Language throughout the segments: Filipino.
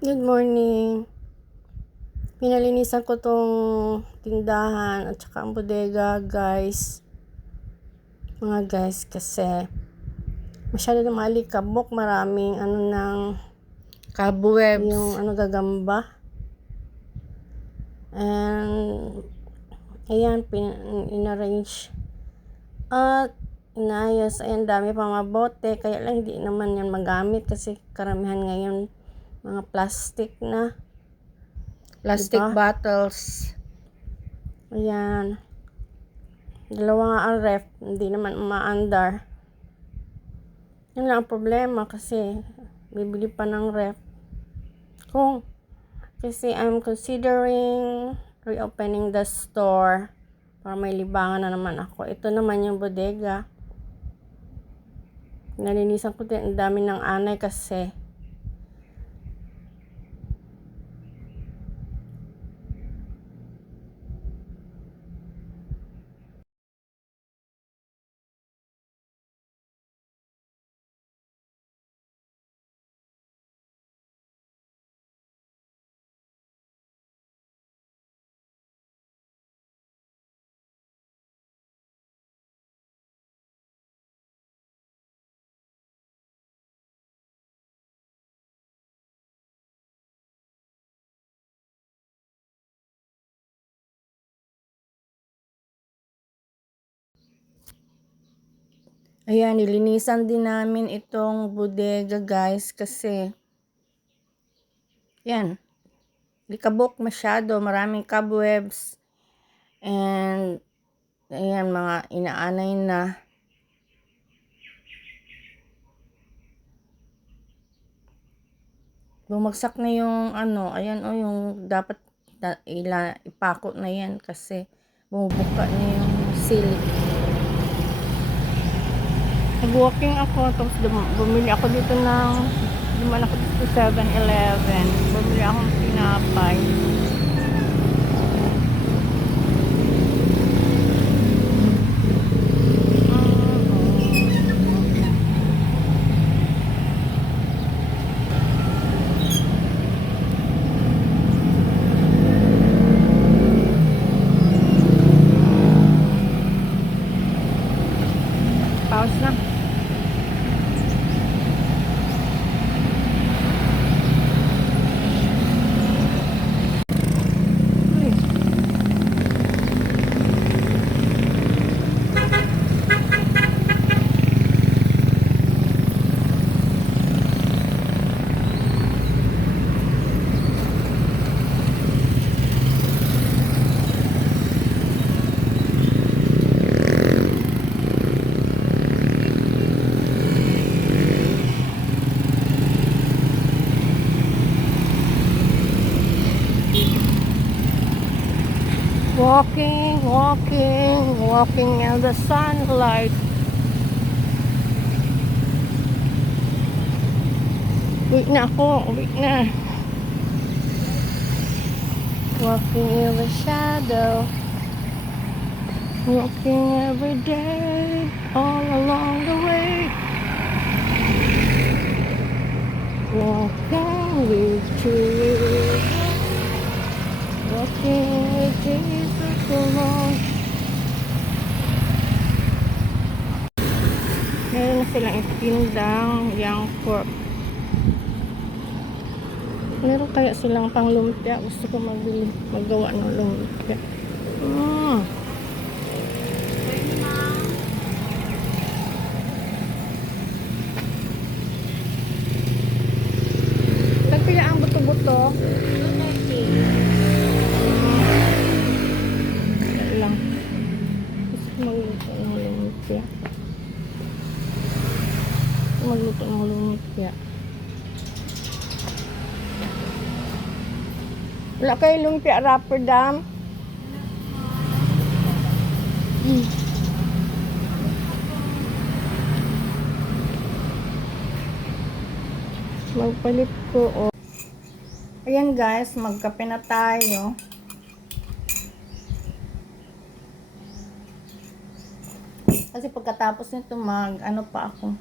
Good morning. Pinalinisan ko tong tindahan at saka ang bodega, guys. Mga guys, kasi masyado na maalikabok, maraming Cobwebs. yung gagamba. And ayan, inarrange at inayos. Ayan, dami pa mga bote, kaya lang hindi naman yan magamit kasi karamihan ngayon mga plastic na. Plastic Diba? bottles. Ayan. Dalawa nga ang ref, hindi naman umaandar. Yun lang ang problema kasi bibili pa ng ref. Kasi I'm considering reopening the store para may libangan na naman ako. Ito naman yung bodega. Nalinisan ko din, ang dami ng anay kasi. Ayan, nilinisan din namin itong bodega, guys, kasi yan, likabok masyado, maraming cobwebs, and ayan, mga inaanay na. Bumagsak na yung ayan yung dapat ipako na yan kasi bumubuka na yung silik. Nag-walking ako, tapos bumili ako dito dumaan ako dito sa 7-Eleven. Bumili akong tinapay. Pause na. Walking in the sunlight. Uwi na ako, uwi na. Walking in the shadow. Walking every day, all along the way. Walking with Jesus. Walking with Jesus alone. Meron na silang itindang young pork. Meron kaya silang pang lumpia? Gusto ko magawa ng lumpia. Nagpila ang buto-buto? 230. Lang. Gusto ko magluto ng lumpia. Wala kayo lumpia wrapper, dam? Magpalit ko. Ayan guys, magkape na tayo. Kasi pagkatapos nito pa ako.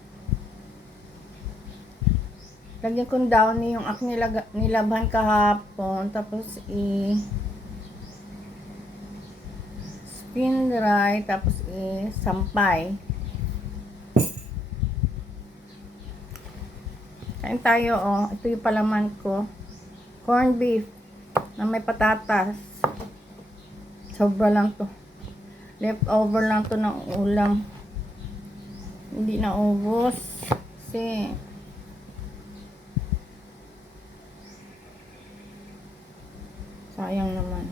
Lagyan ko downy yung aking nilabhan kahapon. Tapos spin dry. Tapos sampay. Kain tayo, oh. Ito yung palaman ko. Corned beef na may patatas. Sobra lang to. Leftover lang to ng ulam. Hindi na ubos. Kasi sayang naman.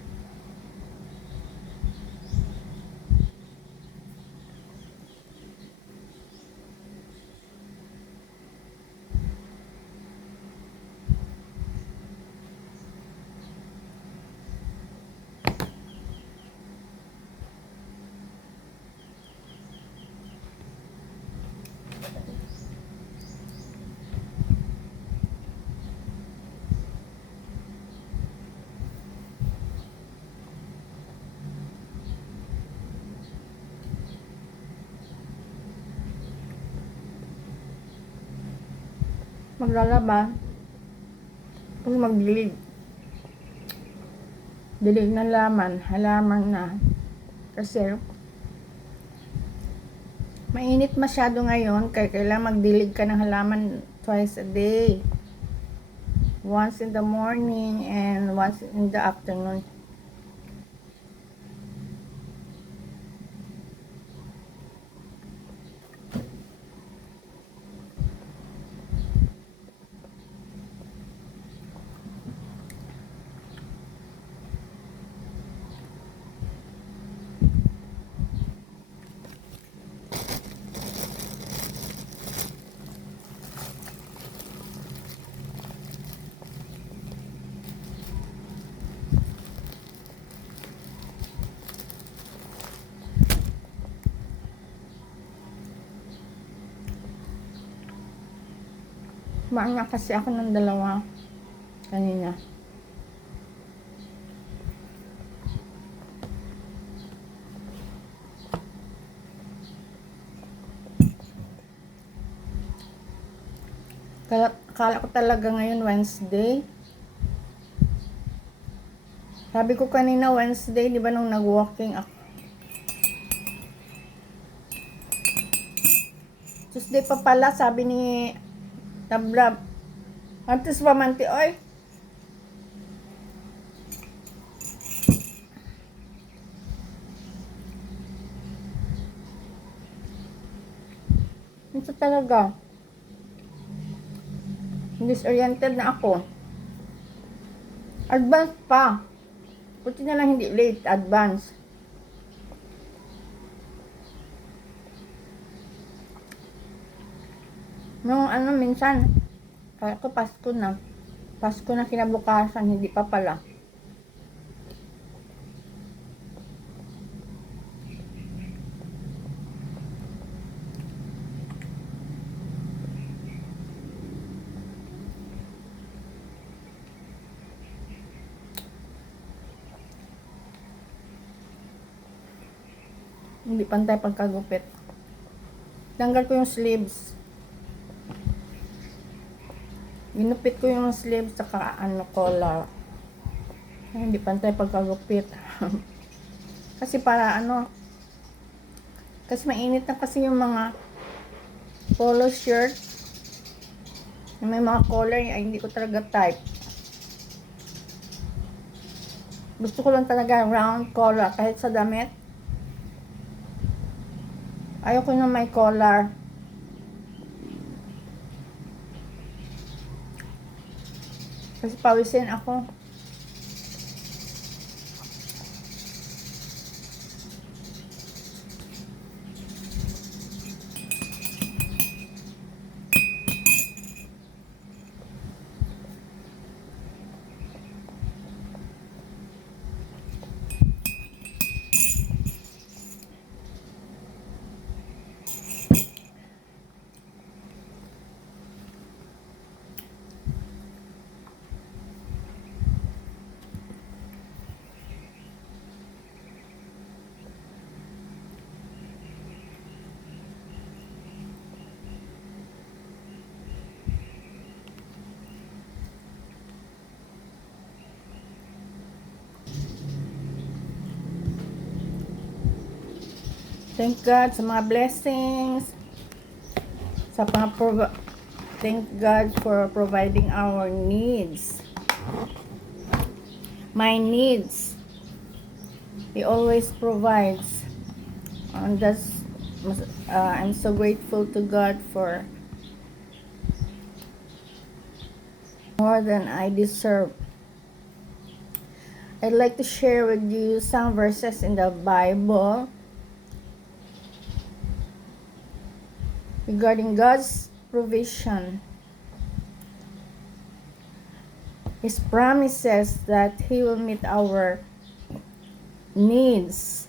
Maglalaba. Tapos magdilig. Dilig ng halaman na. Kasi mainit masyado ngayon, kaya kailangan magdilig ka ng halaman twice a day. Once in the morning and once in the afternoon. Kumain nga kasi ako ng dalawa kanina. Kala ko talaga ngayon Wednesday. Sabi ko kanina Wednesday, di ba nung nag-walking ako. Tuesday pa pala, sabi ni Tablab. Antes pa manti, oy. Ito talaga. Disoriented na ako. Advance pa. Buti na lang hindi late, advance. Nung minsan, kaya ko Pasko na. Pasko na kinabukasan, hindi pa pala. Hindi pantay pagkagupit. Tanggal ko yung sleeves. Ginupit ko yung sleeves saka collar. Ay, hindi pantay pagkagupit. Kasi para kasi mainit na kasi yung mga polo shirt. Yung may mga collar ay hindi ko talaga type. Gusto ko lang talaga round collar kahit sa damit. Ayoko na may collar. Kasi pawisin ako. Thank God sa mga blessings. Thank God for providing our needs. My needs. He always provides. And I'm so grateful to God for more than I deserve. I'd like to share with you some verses in the Bible regarding God's provision. His promises that He will meet our needs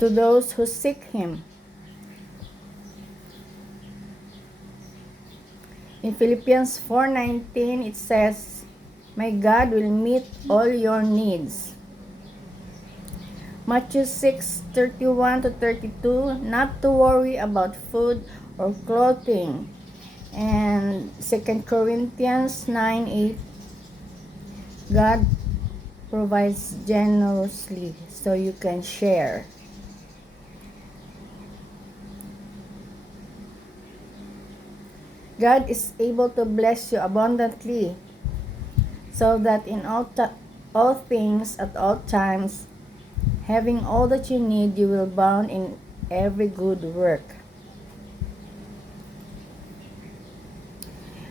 to those who seek Him. In Philippians 4:19 it says, "My God will meet all your needs." Matthew 6:31-32, not to worry about food or clothing. And 2 Corinthians 9:8, God provides generously so you can share. God is able to bless you abundantly so that in all things at all times, having all that you need, you will abound in every good work.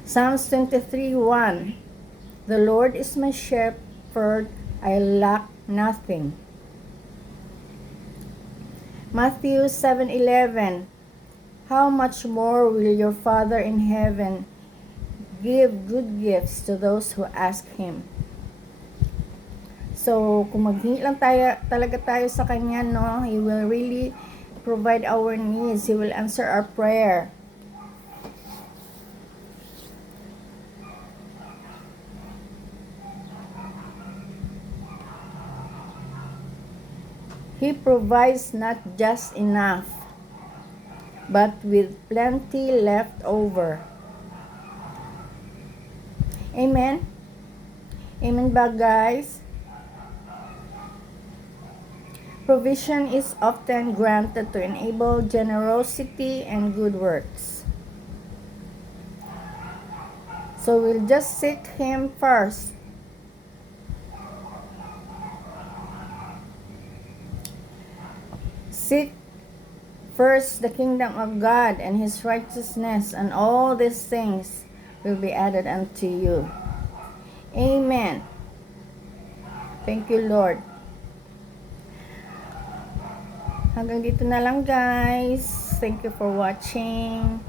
Psalms 23:1, the Lord is my shepherd, I lack nothing. Matthew 7:11, how much more will your Father in heaven give good gifts to those who ask Him? So, kung maghingi lang talaga tayo sa Kanya, no, He will really provide our needs. He will answer our prayer. He provides not just enough, but with plenty left over. Amen? Amen ba, guys? Provision is often granted to enable generosity and good works. So we'll just seek Him first. Seek first the kingdom of God and His righteousness, and all these things will be added unto you. Amen. Thank you, Lord. Hanggang dito na lang, guys. Thank you for watching.